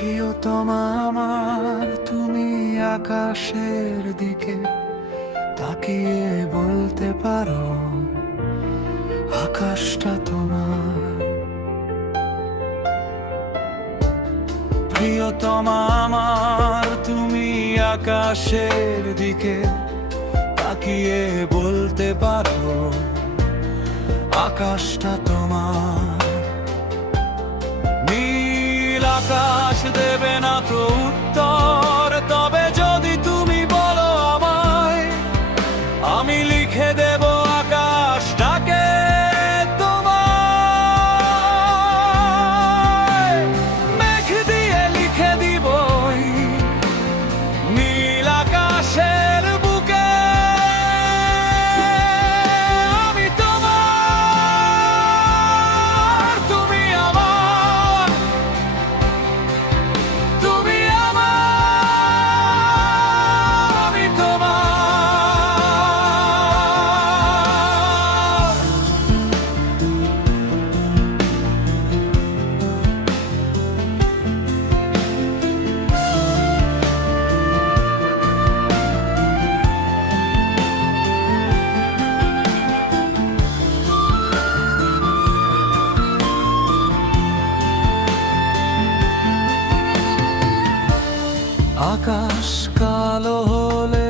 প্রিয়তমা আমার, তুমি আকাশের দিকে তাকিয়ে বলতে পারো আকাশটা তোমার। প্রিয়তমা আমার, তুমি আকাশের দিকে তাকিয়ে বলতে পারো আকাশটা তোমার। নীল আকাশ দেবে না তো উত্তর, তবে যদি তুমি বলো আমায়, আমি লিখে দেব আকাশটাকে তোমায়। মেঘ দিয়ে লিখে দিব নীল আকাশের বুকে আমি তোমার। তুমি আমার, তুমি আমার, আমি তোমার। আকাশ কালো হলে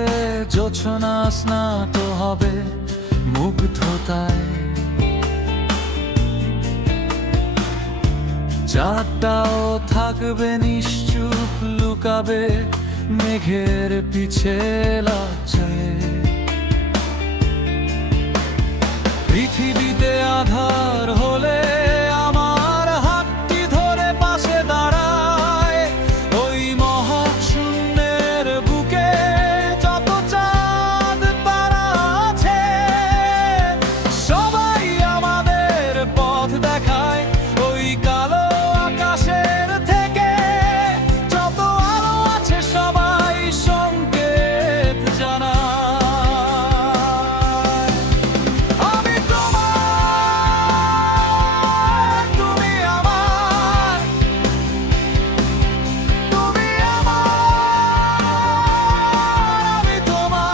জোছনা স্নাত হবে মুগ্ধতায়। চাঁদটাও থাকবে নিশ্চুপ, লুকাবে মেঘের পিছে লজ্জায়। পৃথিবীতে আধার হলে আমার হাতটি ধরে পাশে দাঁড়ায়। ওই মহাশূন্যের বুকে যত চাঁদ তারা আছে, সবাই আমাদের পথ দেখায়। ওই কালো আকাশের থেকে যত আলো আছে, সবাই সংকেত জানায়। আমি তোমার, তুমি আমার, তুমি আমার, আমি তোমার।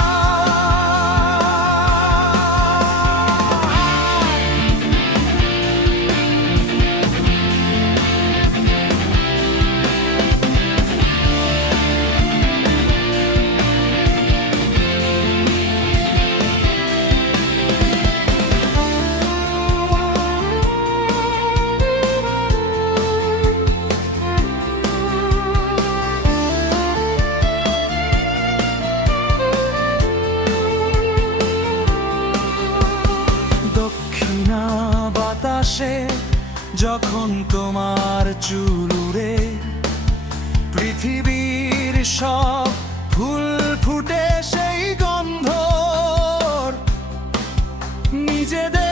দক্ষিণা বাতাসে যখন তোমার চুল উড়ে, পৃথিবীর সব ফুল ফুটে সেই গন্ধ নিজেদের